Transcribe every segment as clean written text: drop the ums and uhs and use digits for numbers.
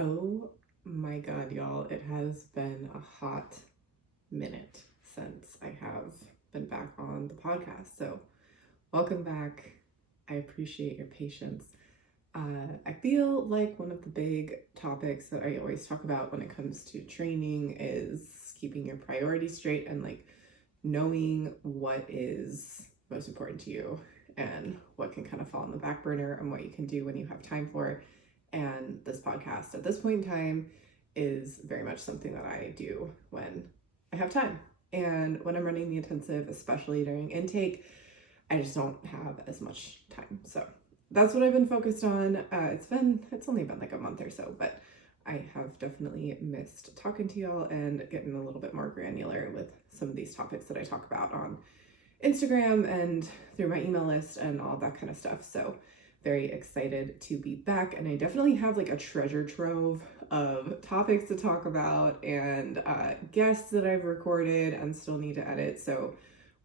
Oh my God, y'all. It has been a hot minute since I have been back on the podcast. So, welcome back. I appreciate your patience. I feel like one of the big topics that I always talk about when it comes to training is keeping your priorities straight and like knowing what is most important to you and what can kind of fall on the back burner and what you can do when you have time for it. And this podcast at this point in time is very much something that I do when I have time. And when I'm running the intensive, especially during intake, I just don't have as much time. So that's what I've been focused on. It's only been like a month or so, but I have definitely missed talking to y'all and getting a little bit more granular with some of these topics that I talk about on Instagram and through my email list and all that kind of stuff. So very excited to be back, and I definitely have like a treasure trove of topics to talk about and guests that I've recorded and still need to edit. So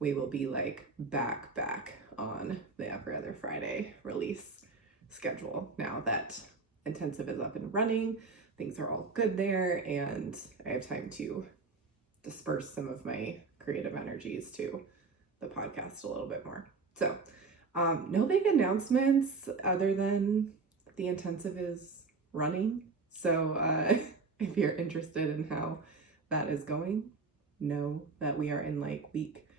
we will be like back on the Every Other Friday release schedule now that intensive is up and running. Things are all good there, and I have time to disperse some of my creative energies to the podcast a little bit more. So no big announcements other than the intensive is running. So if you're interested in how that is going, know that we are in like week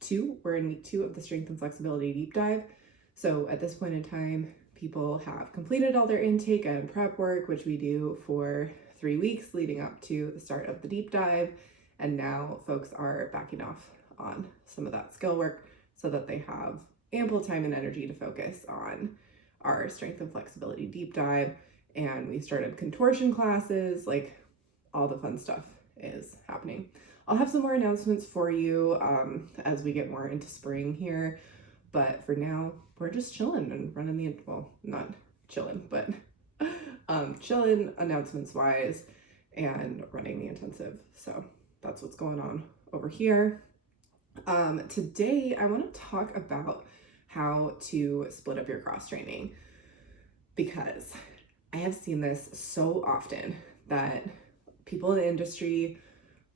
2. We're in week 2 of the Strength and Flexibility Deep Dive. So at this point in time, people have completed all their intake and prep work, which we do for 3 weeks leading up to the start of the deep dive. And now folks are backing off on some of that skill work so that they have ample time and energy to focus on our strength and flexibility deep dive. And we started contortion classes, like all the fun stuff is happening. I'll have some more announcements for you as we get more into spring here. But for now, we're just chilling and running the, well, not chilling, but chilling announcements wise and running the intensive. So that's what's going on over here. Today, I want to talk about how to split up your cross training, because I have seen this so often that people in the industry,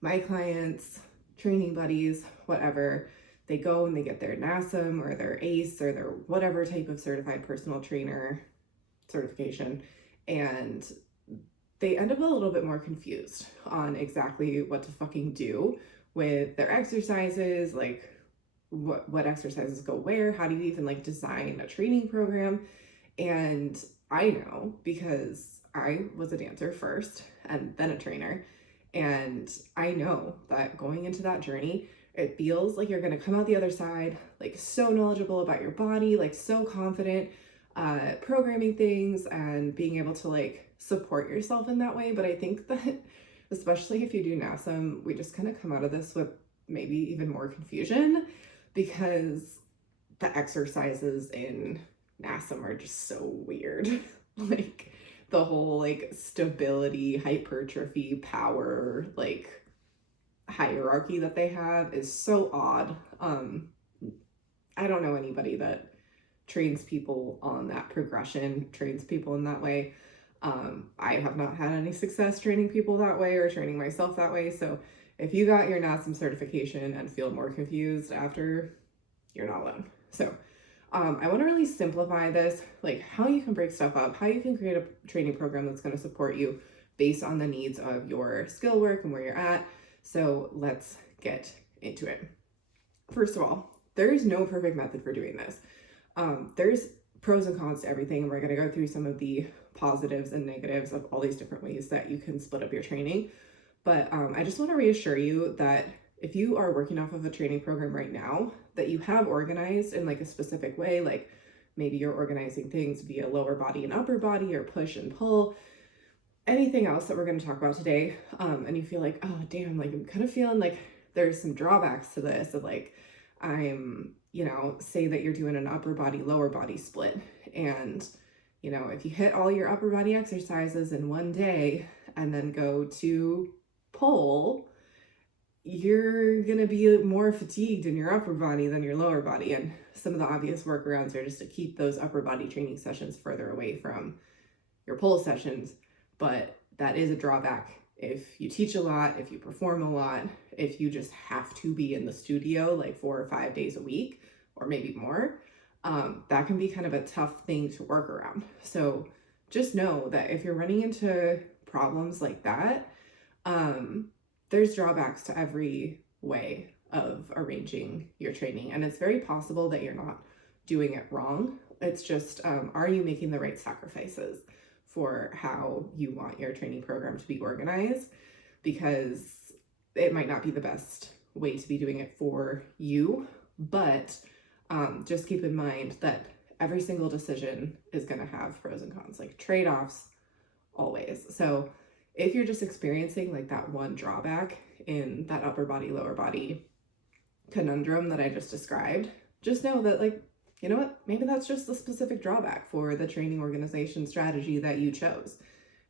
my clients, training buddies, whatever, they go and they get their NASM or their ACE or their whatever type of certified personal trainer certification, and they end up a little bit more confused on exactly what to fucking do with their exercises, like what exercises go where, how do you even like design a training program. And I know because I was a dancer first and then a trainer, and I know that going into that journey, it feels like you're going to come out the other side like so knowledgeable about your body, like so confident programming things and being able to like support yourself in that way. But I think that especially if you do NASM, we just kind of come out of this with maybe even more confusion, because the exercises in NASM are just so weird. Like the whole like stability, hypertrophy, power, like hierarchy that they have is so odd. I don't know anybody that trains people on that progression, trains people in that way. I have not had any success training people that way or training myself that way. So if you got your NASM certification and feel more confused after, you're not alone. So I want to really simplify this, like how you can break stuff up, how you can create a training program that's going to support you based on the needs of your skill work and where you're at. So let's get into it. First of all, there is no perfect method for doing this. There's pros and cons to everything, and we're going to go through some of the positives and negatives of all these different ways that you can split up your training. But I just want to reassure you that if you are working off of a training program right now that you have organized in like a specific way, like maybe you're organizing things via lower body and upper body or push and pull, anything else that we're going to talk about today, and you feel like, oh damn, like I'm kind of feeling like there's some drawbacks to this, of like I'm, say that you're doing an upper body, lower body split, and if you hit all your upper body exercises in one day and then go to pull, you're going to be more fatigued in your upper body than your lower body. And some of the obvious workarounds are just to keep those upper body training sessions further away from your pull sessions. but that is a drawback if you teach a lot, if you perform a lot, if you just have to be in the studio like 4 or 5 days a week, or maybe more. That can be kind of a tough thing to work around. So just know that if you're running into problems like that, there's drawbacks to every way of arranging your training. And it's very possible that you're not doing it wrong. It's just, are you making the right sacrifices for how you want your training program to be organized? Because it might not be the best way to be doing it for you, but just keep in mind that every single decision is going to have pros and cons, like trade-offs always. So if you're just experiencing like that one drawback in that upper body, lower body conundrum that I just described, just know that, like, you know what, maybe that's just the specific drawback for the training organization strategy that you chose,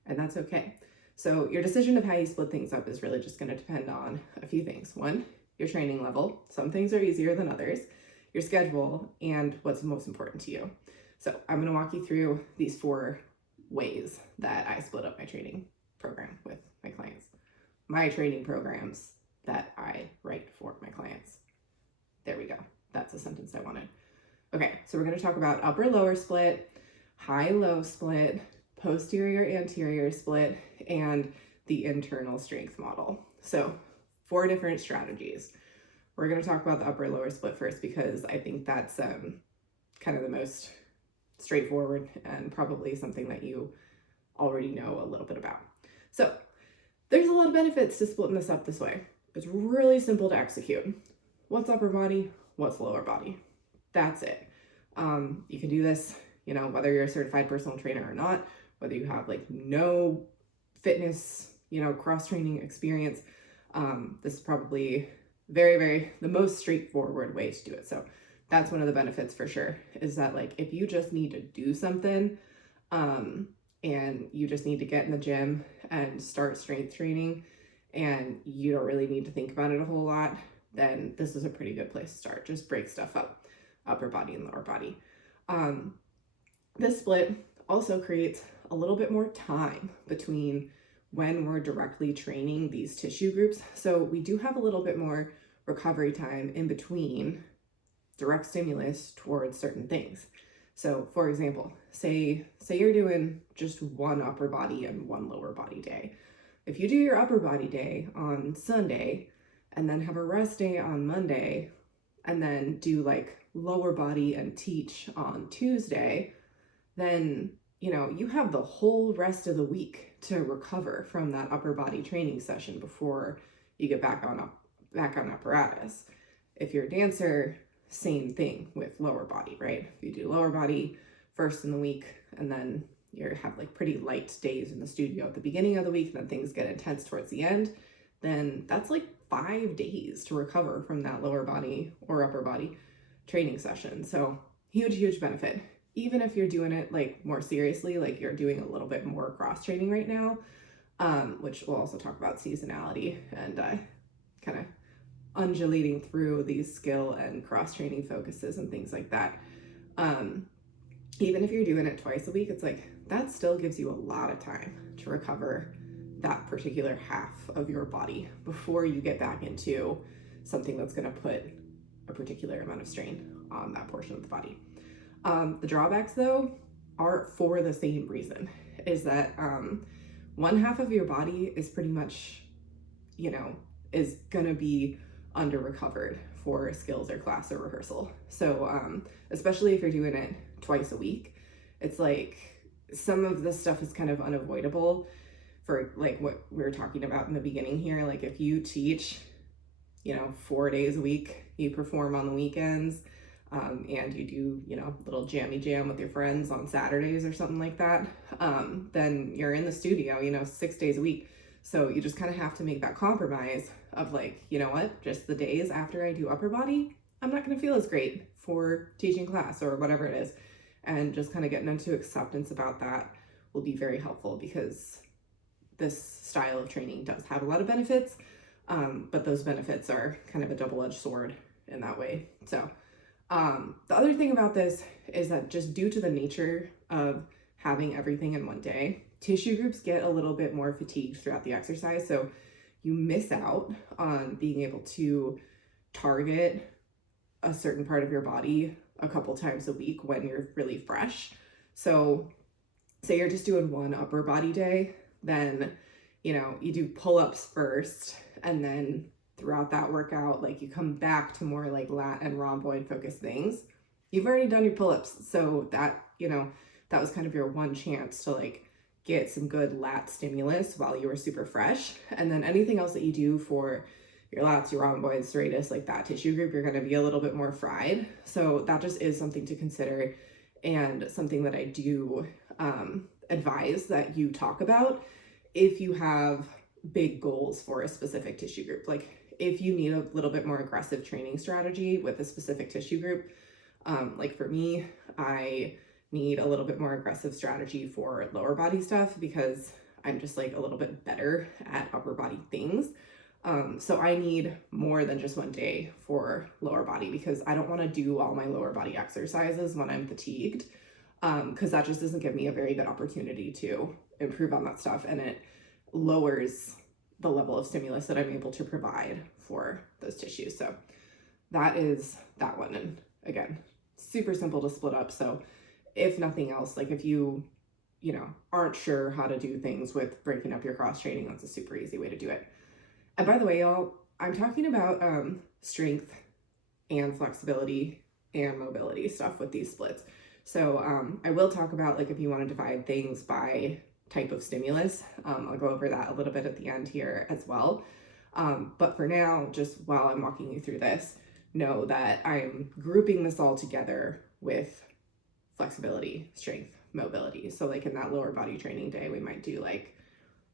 and that's okay. So your decision of how you split things up is really just going to depend on a few things. One, your training level. Some things are easier than others. Your schedule, and what's most important to you. So I'm going to walk you through these 4 ways that I split up my training program with my clients. My training programs that I write for my clients. There we go. That's the sentence I wanted. Okay, so we're going to talk about upper-lower split, high-low split, posterior-anterior split, and the internal strength model. So 4 different strategies. We're going to talk about the upper-lower split first because I think that's kind of the most straightforward and probably something that you already know a little bit about. So there's a lot of benefits to splitting this up this way. It's really simple to execute. What's upper body? What's lower body? That's it. You can do this, you know, whether you're a certified personal trainer or not, whether you have like no fitness, you know, cross-training experience. This is probably the most straightforward way to do it. So that's one of the benefits for sure, is that like if you just need to do something and you just need to get in the gym and start strength training and you don't really need to think about it a whole lot, then this is a pretty good place to start. Just break stuff up, upper body and lower body. This split also creates a little bit more time between when we're directly training these tissue groups. So we do have a little bit more recovery time in between direct stimulus towards certain things. So for example, say you're doing just one upper body and one lower body day. If you do your upper body day on Sunday and then have a rest day on Monday and then do like lower body and teach on Tuesday, then you know, you have the whole rest of the week to recover from that upper body training session before you get back on apparatus. If you're a dancer, same thing with lower body, right? If you do lower body first in the week and then you have like pretty light days in the studio at the beginning of the week, and then things get intense towards the end, then that's like 5 days to recover from that lower body or upper body training session. So huge benefit. Even if you're doing it like more seriously, like you're doing a little bit more cross training right now, which we'll also talk about seasonality and kind of undulating through these skill and cross training focuses and things like that. Even if you're doing it twice a week, it's like that still gives you a lot of time to recover that particular half of your body before you get back into something that's going to put a particular amount of strain on that portion of the body. The drawbacks though are for the same reason, is that one half of your body is pretty much, you know, is gonna be under recovered for skills or class or rehearsal. So especially if you're doing it twice a week, it's like some of this stuff is kind of unavoidable for like what we were talking about in the beginning here. Like if you teach, you know, 4 days a week, you perform on the weekends, and you do, you know, little jammy jam with your friends on Saturdays or something like that, then you're in the studio, you know, 6 days a week. So you just kind of have to make that compromise of like, you know what, just the days after I do upper body, I'm not going to feel as great for teaching class or whatever it is. And just kind of getting into acceptance about that will be very helpful, because this style of training does have a lot of benefits, but those benefits are kind of a double-edged sword in that way. So the other thing about this is that just due to the nature of having everything in one day, tissue groups get a little bit more fatigued throughout the exercise. So you miss out on being able to target a certain part of your body a couple times a week when you're really fresh. So say you're just doing one upper body day, then, you know, you do pull-ups first, and then throughout that workout, like you come back to more like lat and rhomboid focused things. You've already done your pull-ups. So that, you know, that was kind of your one chance to like get some good lat stimulus while you were super fresh. And then anything else that you do for your lats, your rhomboids, serratus, like that tissue group, you're going to be a little bit more fried. So that just is something to consider, and something that I do advise that you talk about if you have big goals for a specific tissue group. Like if you need a little bit more aggressive training strategy with a specific tissue group, like for me, I need a little bit more aggressive strategy for lower body stuff because I'm just like a little bit better at upper body things. So I need more than just one day for lower body because I don't want to do all my lower body exercises when I'm fatigued, because that just doesn't give me a very good opportunity to improve on that stuff, and it lowers the level of stimulus that I'm able to provide for those tissues. So that is that one. And again, super simple to split up. So if nothing else, like if you know, aren't sure how to do things with breaking up your cross training, that's a super easy way to do it. And by the way, y'all, I'm talking about strength and flexibility and mobility stuff with these splits. So I will talk about like if you want to divide things by type of stimulus. I'll go over that a little bit at the end here as well. But for now, just while I'm walking you through this, know that I'm grouping this all together with flexibility, strength, mobility. So like in that lower body training day, we might do like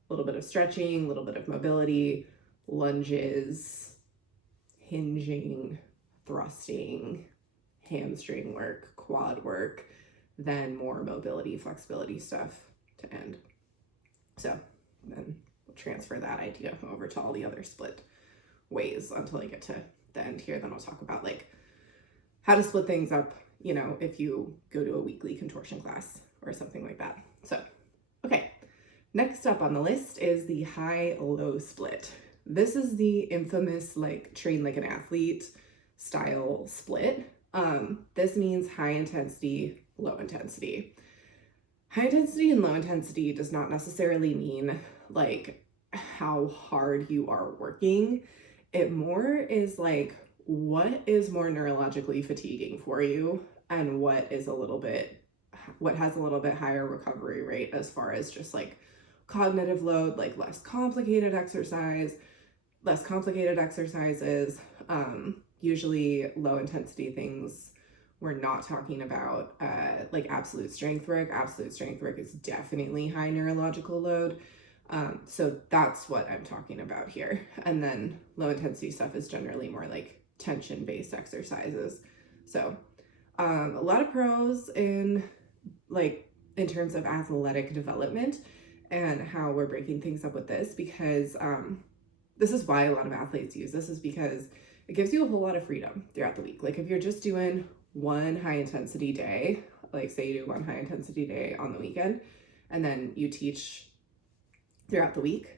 a little bit of stretching, a little bit of mobility, lunges, hinging, thrusting, hamstring work, quad work, then more mobility, flexibility stuff to end. So then we'll transfer that idea over to all the other split ways until I get to the end here. Then I'll talk about like how to split things up, you know, if you go to a weekly contortion class or something like that. So, okay, next up on the list is the high-low split. This is the infamous like train like an athlete style split. This means high intensity, low intensity. High intensity and low intensity does not necessarily mean like how hard you are working. It more is like what is more neurologically fatiguing for you and what has a little bit higher recovery rate as far as just like cognitive load, like less complicated exercises. Usually low intensity things, we're not talking about like absolute strength work. Absolute strength work is definitely high neurological load. So that's what I'm talking about here. And then low intensity stuff is generally more like tension based exercises. So a lot of pros in terms of athletic development and how we're breaking things up with this, because this is why a lot of athletes use this, is because it gives you a whole lot of freedom throughout the week. Like if you're just doing one high intensity day, like say you do one high intensity day on the weekend and then you teach throughout the week,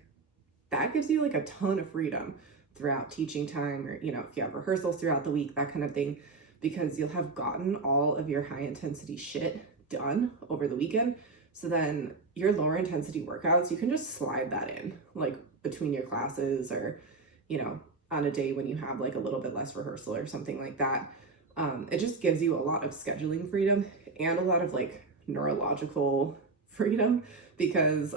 that gives you like a ton of freedom throughout teaching time, or, you know, if you have rehearsals throughout the week, that kind of thing, because you'll have gotten all of your high intensity shit done over the weekend. So then your lower intensity workouts, you can just slide that in like between your classes, or, you know, on a day when you have like a little bit less rehearsal or something like that. It just gives you a lot of scheduling freedom and a lot of like neurological freedom, because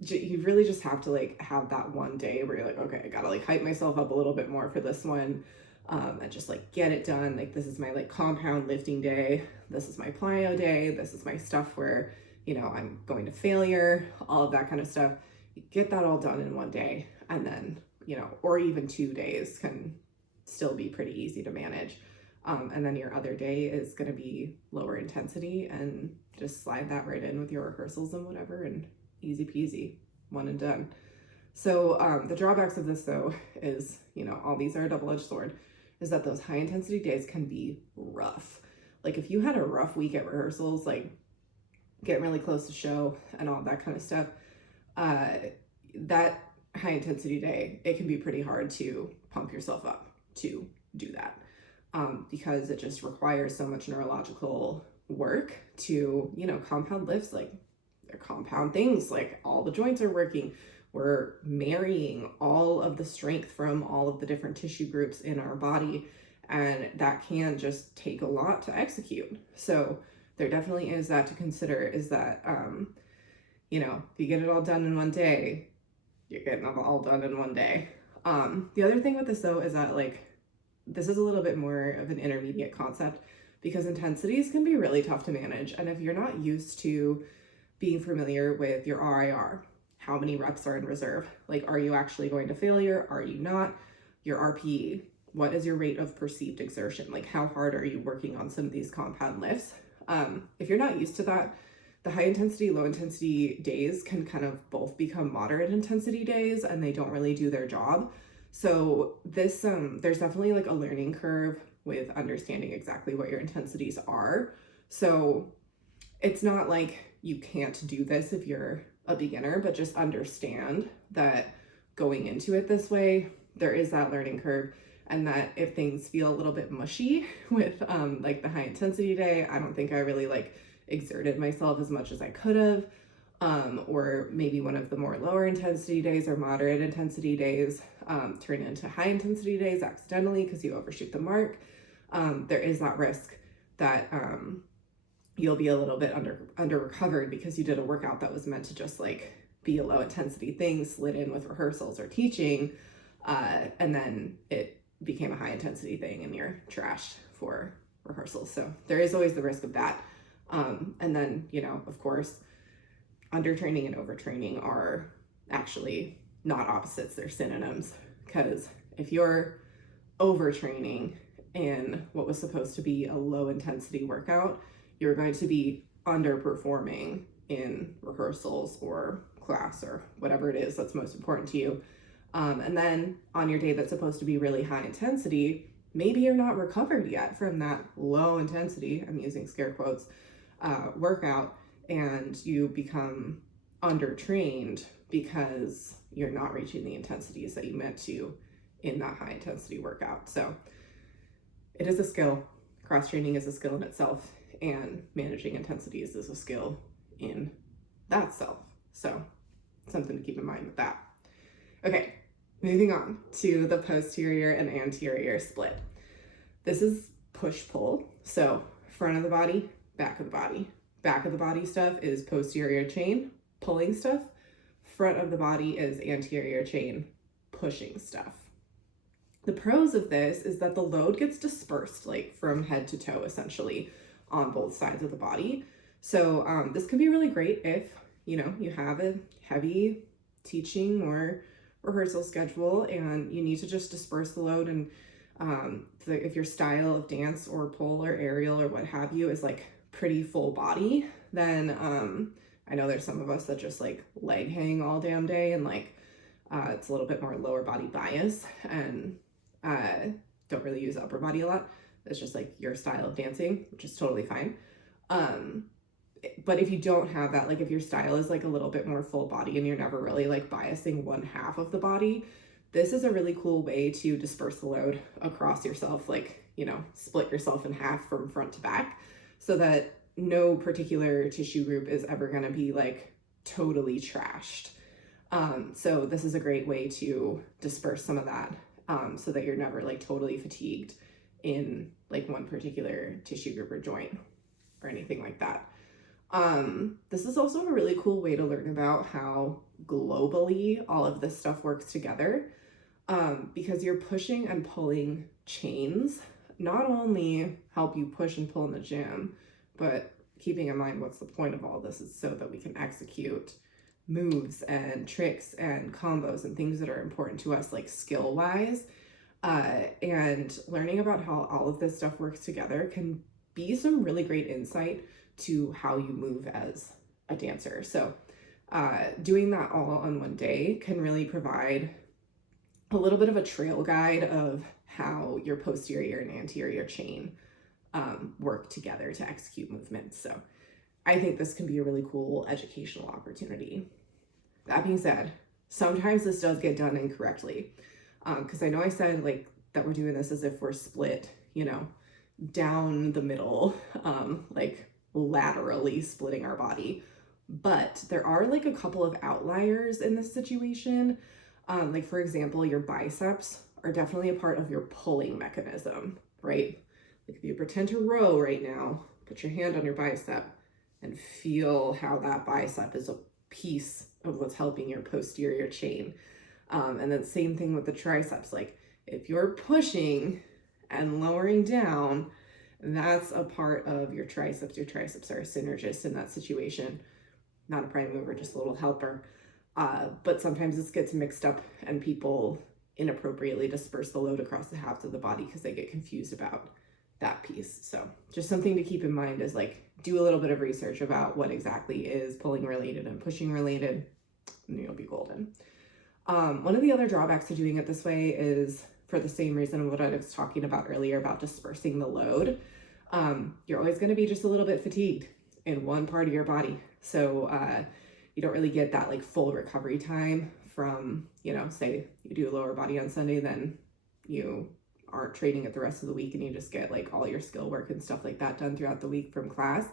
you really just have to like have that one day where you're like, okay, I gotta like hype myself up a little bit more for this one, and just like get it done. Like this is my like compound lifting day, this is my plyo day, this is my stuff where, you know, I'm going to failure, all of that kind of stuff. You get that all done in one day, and then, you know, or even 2 days can still be pretty easy to manage. And then your other day is going to be lower intensity, and just slide that right in with your rehearsals and whatever, and easy peasy, one and done. So the drawbacks of this though is, you know, all these are a double-edged sword, is that those high intensity days can be rough. Like if you had a rough week at rehearsals, like getting really close to show and all that kind of stuff, that high intensity day, it can be pretty hard to pump yourself up to do that, because it just requires so much neurological work to, compound lifts, like they're compound things, like all the joints are working. We're marrying all of the strength from all of the different tissue groups in our body, and that can just take a lot to execute. So there definitely is that to consider, is that, if you get it all done in one day, you're getting it all done in one day. The other thing with this though is that this is a little bit more of an intermediate concept, because intensities can be really tough to manage. And if you're not used to being familiar with your RIR, how many reps are in reserve, are you actually going to failure? Are you not? Your RPE, what is your rate of perceived exertion? How hard are you working on some of these compound lifts? If you're not used to that, the high intensity, low intensity days can kind of both become moderate intensity days, and they don't really do their job. So this, there's definitely a learning curve with understanding exactly what your intensities are. So it's not like you can't do this if you're a beginner, but just understand that going into it this way, there is that learning curve, and that if things feel a little bit mushy with the high intensity day, I don't think I really exerted myself as much as I could have, or maybe one of the more lower intensity days or moderate intensity days turn into high intensity days accidentally because you overshoot the mark. There is that risk that you'll be a little bit under recovered because you did a workout that was meant to just be a low intensity thing, slid in with rehearsals or teaching, and then it became a high intensity thing and you're trashed for rehearsals. So there is always the risk of that. And then, of course, undertraining and overtraining are actually not opposites, they're synonyms. Because if you're overtraining in what was supposed to be a low intensity workout, you're going to be underperforming in rehearsals or class or whatever it is that's most important to you. And then on your day that's supposed to be really high intensity, maybe you're not recovered yet from that low intensity, I'm using scare quotes, workout, and you become undertrained because you're not reaching the intensities that you meant to in that high intensity workout. So it is a skill. Cross training is a skill in itself, and managing intensities is a skill in that self. So something to keep in mind with that. Okay, moving on to the posterior and anterior split. This is push-pull. So front of the body, back of the body. Back of the body stuff is posterior chain, pulling stuff. Front of the body is anterior chain, pushing stuff. The pros of this is that the load gets dispersed from head to toe essentially on both sides of the body. So this can be really great if, you have a heavy teaching or rehearsal schedule and you need to just disperse the load. And if your style of dance or pole or aerial or what have you is pretty full body, then I know there's some of us that just leg hang all damn day, and it's a little bit more lower body bias, and don't really use upper body a lot. It's just your style of dancing, which is totally fine. But if you don't have that, if your style is a little bit more full body and you're never really biasing one half of the body, this is a really cool way to disperse the load across yourself, split yourself in half from front to back, so that no particular tissue group is ever going to be totally trashed. So this is a great way to disperse some of that, so that you're never totally fatigued in one particular tissue group or joint or anything like that. This is also a really cool way to learn about how globally all of this stuff works together, because you're pushing and pulling chains not only help you push and pull in the gym, but keeping in mind what's the point of all this is so that we can execute moves and tricks and combos and things that are important to us skill wise, and learning about how all of this stuff works together can be some really great insight to how you move as a dancer. So doing that all on one day can really provide a little bit of a trail guide of how your posterior and anterior chain work together to execute movements. So I think this can be a really cool educational opportunity. That being said, sometimes this does get done incorrectly. Because I know I said like that we're doing this as if we're split, you know, down the middle, like laterally splitting our body. But there are like a couple of outliers in this situation. Like for example, your biceps are definitely a part of your pulling mechanism, right? Like if you pretend to row right now, put your hand on your bicep and feel how that bicep is a piece of what's helping your posterior chain. And then same thing with the triceps. Like if you're pushing and lowering down, that's a part of your triceps. Your triceps are a synergist in that situation. Not a prime mover, just a little helper. But sometimes this gets mixed up and people inappropriately disperse the load across the halves of the body because they get confused about that piece. So just something to keep in mind is like, do a little bit of research about what exactly is pulling related and pushing related, and you'll be golden. One of the other drawbacks to doing it this way is for the same reason of what I was talking about earlier about dispersing the load. You're always going to be just a little bit fatigued in one part of your body. So you don't really get that like full recovery time from, you know, say you do lower body on Sunday, then you aren't training it the rest of the week and you just get like all your skill work and stuff like that done throughout the week from class.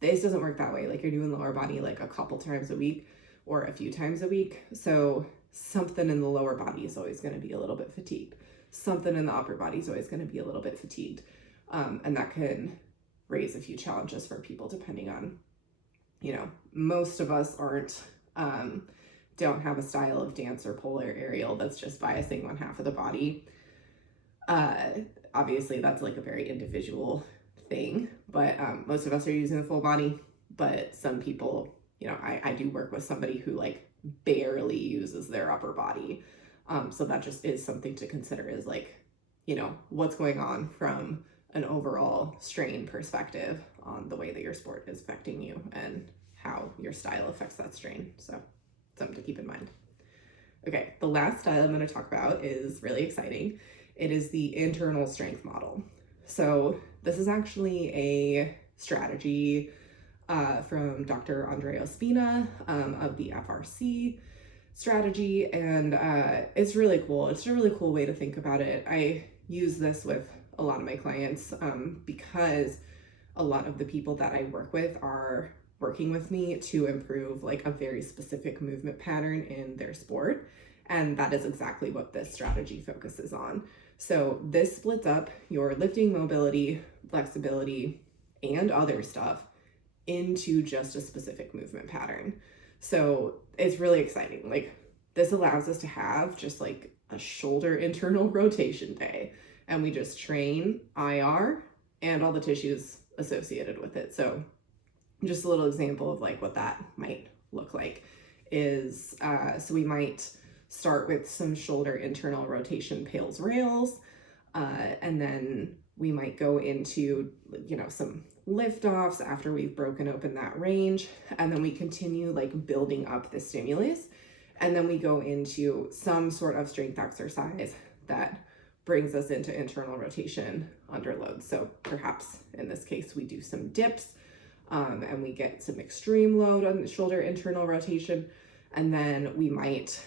This doesn't work that way. Like you're doing lower body like a couple times a week or a few times a week. So something in the lower body is always going to be a little bit fatigued. Something in the upper body is always going to be a little bit fatigued. And that can raise a few challenges for people depending on, you know, most of us don't have a style of dance or pole or aerial that's just biasing one half of the body. Obviously that's like a very individual thing, but most of us are using the full body, but some people, you know, I do work with somebody who like barely uses their upper body. So that just is something to consider is like, you know, what's going on from an overall strain perspective on the way that your sport is affecting you and how your style affects that strain. So something to keep in mind. Okay, the last style I'm going to talk about is really exciting. It is the internal strength model. So this is actually a strategy from Dr. Andrea Ospina of the FRC strategy, and it's really cool. It's a really cool way to think about it. I use this with a lot of my clients because a lot of the people that I work with are working with me to improve like a very specific movement pattern in their sport. And that is exactly what this strategy focuses on. So this splits up your lifting, mobility, flexibility, and other stuff into just a specific movement pattern. So it's really exciting. Like this allows us to have just like a shoulder internal rotation day, and we just train IR and all the tissues associated with it. So just a little example of like what that might look like is, so we might start with some shoulder internal rotation pails rails, and then we might go into, you know, some lift offs after we've broken open that range, and then we continue like building up the stimulus, and then we go into some sort of strength exercise that brings us into internal rotation under load. So perhaps in this case we do some dips, and we get some extreme load on the shoulder internal rotation, and then we might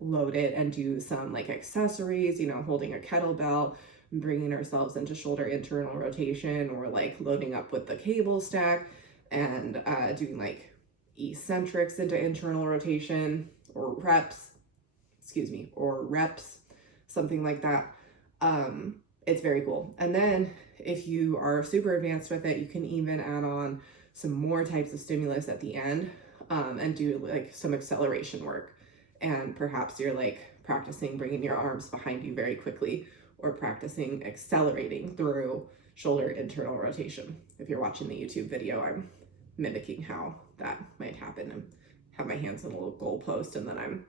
load it and do some like accessories, you know, holding a kettlebell, bringing ourselves into shoulder internal rotation, or like loading up with the cable stack and doing like eccentrics into internal rotation, or reps, something like that. It's very cool. And then if you are super advanced with it, you can even add on some more types of stimulus at the end, and do like some acceleration work. And perhaps you're like practicing bringing your arms behind you very quickly, or practicing accelerating through shoulder internal rotation. If you're watching the YouTube video, I'm mimicking how that might happen. I have my hands on a little goalpost, and then I'm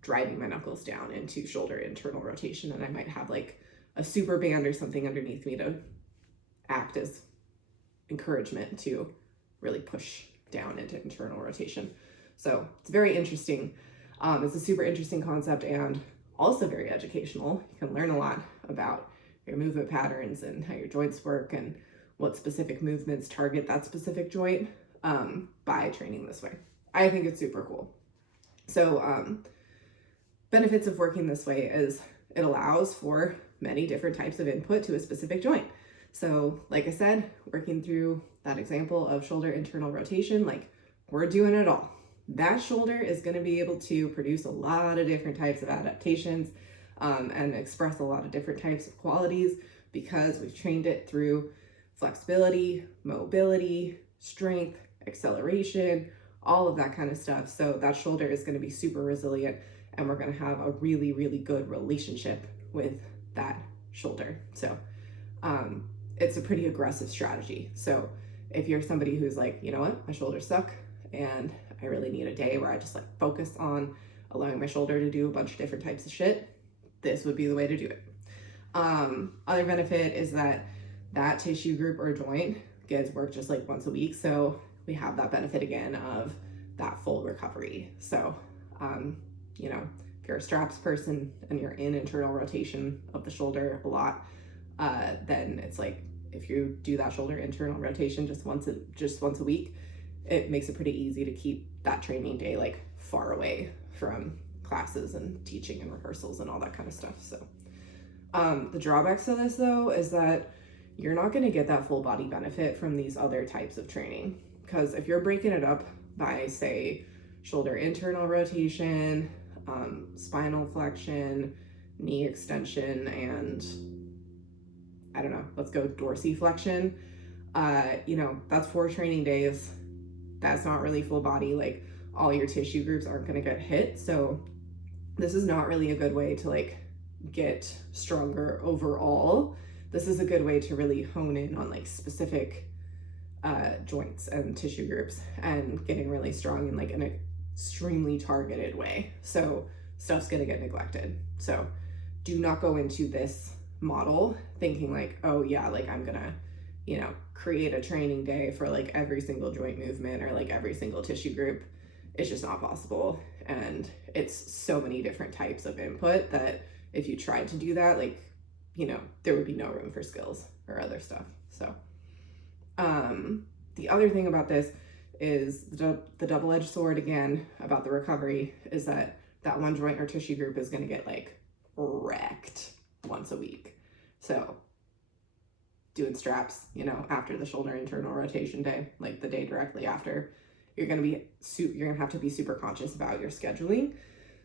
driving my knuckles down into shoulder internal rotation, and I might have like a super band or something underneath me to act as encouragement to really push down into internal rotation. So it's very interesting. It's a super interesting concept and also very educational. You can learn a lot about your movement patterns and how your joints work and what specific movements target that specific joint by training this way. I think it's super cool. So benefits of working this way is it allows for many different types of input to a specific joint. So like I said, working through that example of shoulder internal rotation, like we're doing it all. That shoulder is going to be able to produce a lot of different types of adaptations and express a lot of different types of qualities because we've trained it through flexibility, mobility, strength, acceleration, all of that kind of stuff. So that shoulder is going to be super resilient, and we're going to have a really, really good relationship with that shoulder. So it's a pretty aggressive strategy. So if you're somebody who's like, you know what, my shoulders suck and I really need a day where I just like focus on allowing my shoulder to do a bunch of different types of shit, this would be the way to do it. Other benefit is that that tissue group or joint gets worked just like once a week. So we have that benefit again of that full recovery. So, you know, if you're a straps person and you're in internal rotation of the shoulder a lot, then it's like, if you do that shoulder internal rotation just once a week, it makes it pretty easy to keep that training day like far away from classes and teaching and rehearsals and all that kind of stuff. So the drawbacks to this though is that you're not going to get that full body benefit from these other types of training, because if you're breaking it up by, say, shoulder internal rotation, spinal flexion, knee extension, and I don't know, let's go dorsiflexion, you know, that's 4 training days. That's not really full body. Like all your tissue groups aren't going to get hit. So this is not really a good way to like get stronger overall. This is a good way to really hone in on like specific joints and tissue groups and getting really strong in like an extremely targeted way. So stuff's gonna get neglected. So do not go into this model thinking like, oh yeah, like I'm gonna, you know, create a training day for like every single joint movement or like every single tissue group. It's just not possible. And it's so many different types of input that if you tried to do that, like, you know, there would be no room for skills or other stuff. So the other thing about this is the double-edged sword again about the recovery is that that one joint or tissue group is going to get like wrecked once a week. So doing straps, you know, after the shoulder internal rotation day, like the day directly after, you're going to have to be super conscious about your scheduling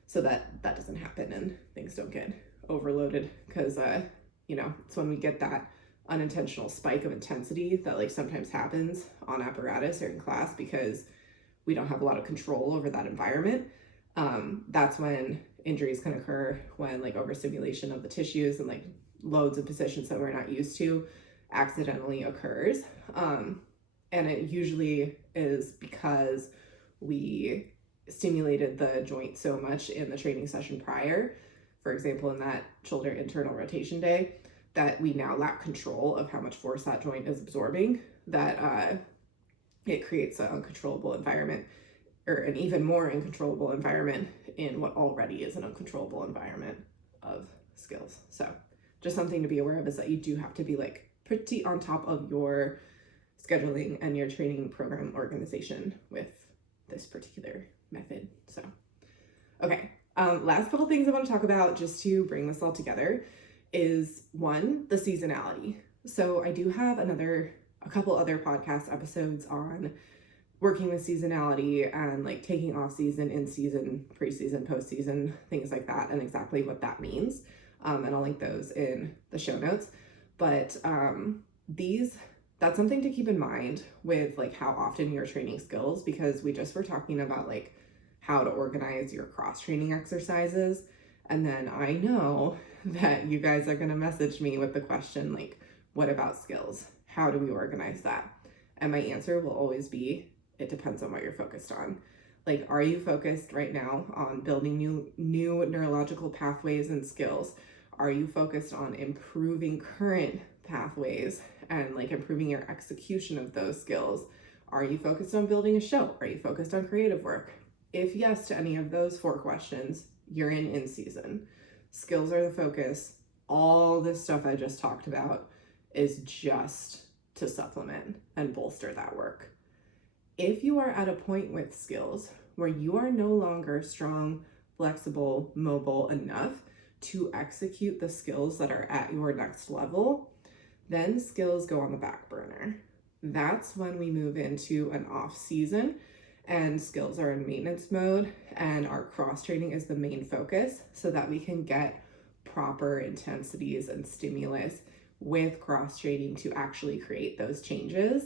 so that that doesn't happen and things don't get overloaded, because you know, it's when we get that unintentional spike of intensity that like sometimes happens on apparatus or in class because we don't have a lot of control over that environment. That's when injuries can occur, when like overstimulation of the tissues and like loads of positions that we're not used to accidentally occurs. And it usually is because we stimulated the joint so much in the training session prior, for example, in that shoulder internal rotation day, that we now lack control of how much force that joint is absorbing, that it creates an uncontrollable environment, or an even more uncontrollable environment in what already is an uncontrollable environment of skills. So just something to be aware of is that you do have to be like pretty on top of your scheduling and your training program organization with this particular method. So, okay. Last couple things I want to talk about just to bring this all together is one, the seasonality. So I do have a couple other podcast episodes on working with seasonality and like taking off season, in season, preseason, postseason, things like that, and exactly what that means. And I'll link those in the show notes. But that's something to keep in mind with like how often you're training skills, because we just were talking about like how to organize your cross training exercises. And then I know that you guys are going to message me with the question, like, what about skills? How do we organize that? And my answer will always be, it depends on what you're focused on. Like, are you focused right now on building new neurological pathways and skills? Are you focused on improving current pathways and like improving your execution of those skills? Are you focused on building a show? Are you focused on creative work? If yes to any of those 4 questions, you're in season. Skills are the focus. All this stuff I just talked about is just to supplement and bolster that work. If you are at a point with skills where you are no longer strong, flexible, mobile enough to execute the skills that are at your next level, then skills go on the back burner. That's when we move into an off season and skills are in maintenance mode, and our cross training is the main focus so that we can get proper intensities and stimulus with cross training to actually create those changes.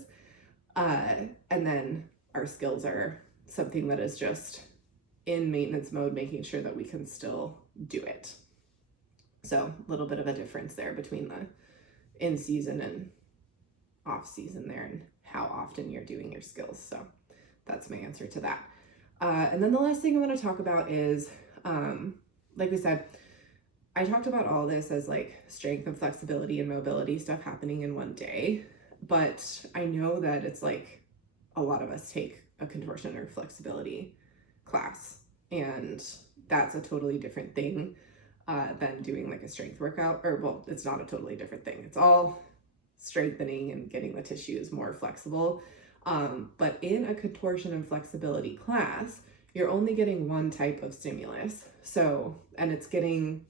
And then our skills are something that is just in maintenance mode, making sure that we can still do it. So a little bit of a difference there between the in season and off season there, and how often you're doing your skills. So that's my answer to that. And then the last thing I want to talk about is, like we said, I talked about all this as like strength and flexibility and mobility stuff happening in one day, but I know that it's like a lot of us take a contortion or flexibility class, and that's a totally different thing than doing like a strength workout. Or, well, it's not a totally different thing. It's all strengthening and getting the tissues more flexible. But in a contortion and flexibility class, you're only getting one type of stimulus. So, and it's getting,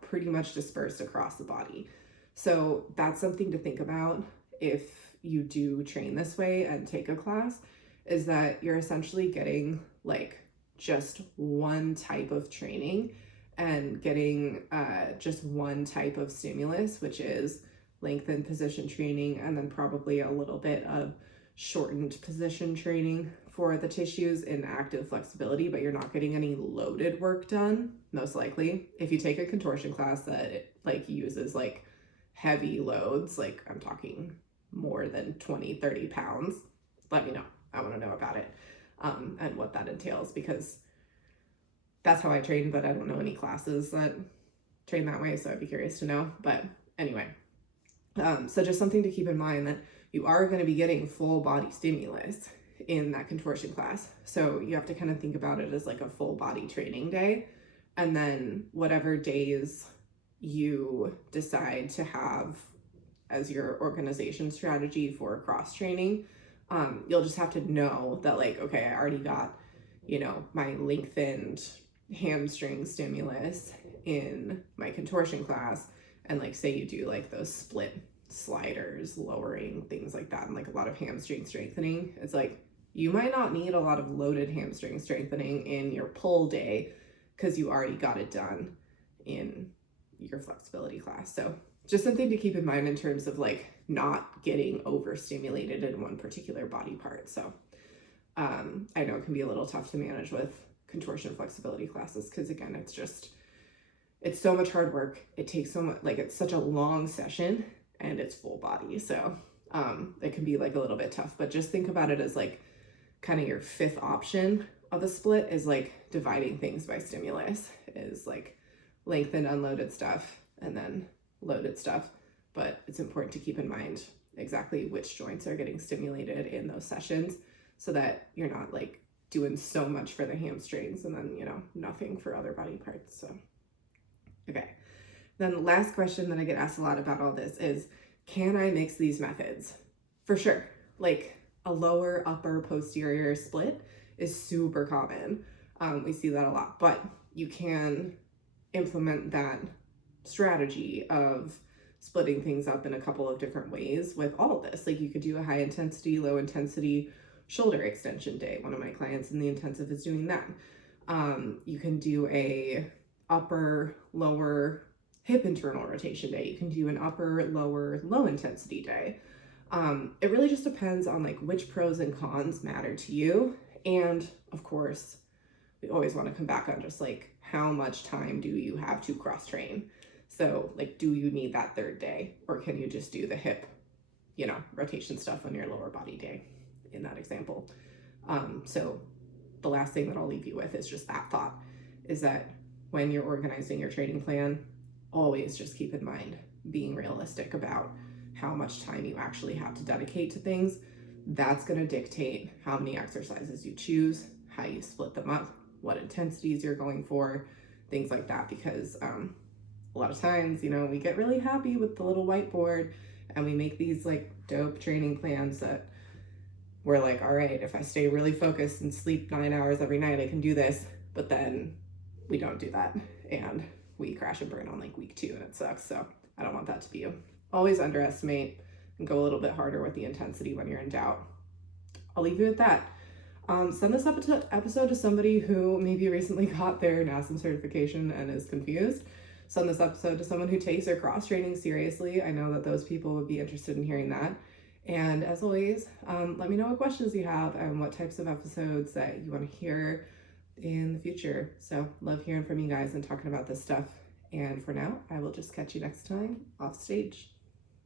pretty much dispersed across the body. So that's something to think about if you do train this way and take a class, is that you're essentially getting like just one type of training and getting just one type of stimulus, which is lengthened position training, and then probably a little bit of shortened position training for the tissues in active flexibility, but you're not getting any loaded work done, most likely. If you take a contortion class that uses like heavy loads, like I'm talking more than 20-30 pounds, let me know. I want to know about it and what that entails, because that's how I train, but I don't know any classes that train that way, so I'd be curious to know. But anyway, so just something to keep in mind, that you are going to be getting full body stimulus in that contortion class. So you have to kind of think about it as like a full body training day. And then whatever days you decide to have as your organization strategy for cross training, you'll just have to know that like, okay, I already got, my lengthened hamstring stimulus in my contortion class. And like, say you do like those split sliders, lowering, things like that, and like a lot of hamstring strengthening, it's like you might not need a lot of loaded hamstring strengthening in your pull day because you already got it done in your flexibility class. So just something to keep in mind in terms of like not getting overstimulated in one particular body part. So I know it can be a little tough to manage with contortion flexibility classes, because again, it's so much hard work. It takes so much, like it's such a long session and it's full body. So it can be like a little bit tough, but just think about it as like kind of your fifth option of a split is like dividing things by stimulus, is like lengthened, unloaded stuff and then loaded stuff. But it's important to keep in mind exactly which joints are getting stimulated in those sessions, so that you're not like doing so much for the hamstrings and then, nothing for other body parts. So, okay. Then the last question that I get asked a lot about all this is, can I mix these methods? For sure. Like a lower upper posterior split is super common. We see that a lot, but you can implement that strategy of splitting things up in a couple of different ways with all of this. Like you could do a high intensity, low intensity shoulder extension day. One of my clients in the intensive is doing that. You can do a upper, lower hip internal rotation day. You can do an upper, lower, low intensity day. It really just depends on like which pros and cons matter to you. And of course, we always want to come back on just like how much time do you have to cross train? So like, do you need that third day, or can you just do the hip, rotation stuff on your lower body day in that example? So the last thing that I'll leave you with is just that thought, is that when you're organizing your training plan, always just keep in mind being realistic about how much time you actually have to dedicate to things. That's going to dictate how many exercises you choose, how you split them up, what intensities you're going for, things like that. Because a lot of times, we get really happy with the little whiteboard and we make these like dope training plans that we're like, all right, if I stay really focused and sleep 9 hours every night, I can do this. But then we don't do that and we crash and burn on like week 2 and it sucks. So I don't want that to be you. Always underestimate and go a little bit harder with the intensity when you're in doubt. I'll leave you with that. Send this episode to somebody who maybe recently got their NASM certification and is confused. Send this episode to someone who takes their cross training seriously. I know that those people would be interested in hearing that. And as always, let me know what questions you have and what types of episodes that you want to hear in the future. So love hearing from you guys and talking about this stuff. And for now, I will just catch you next time off stage.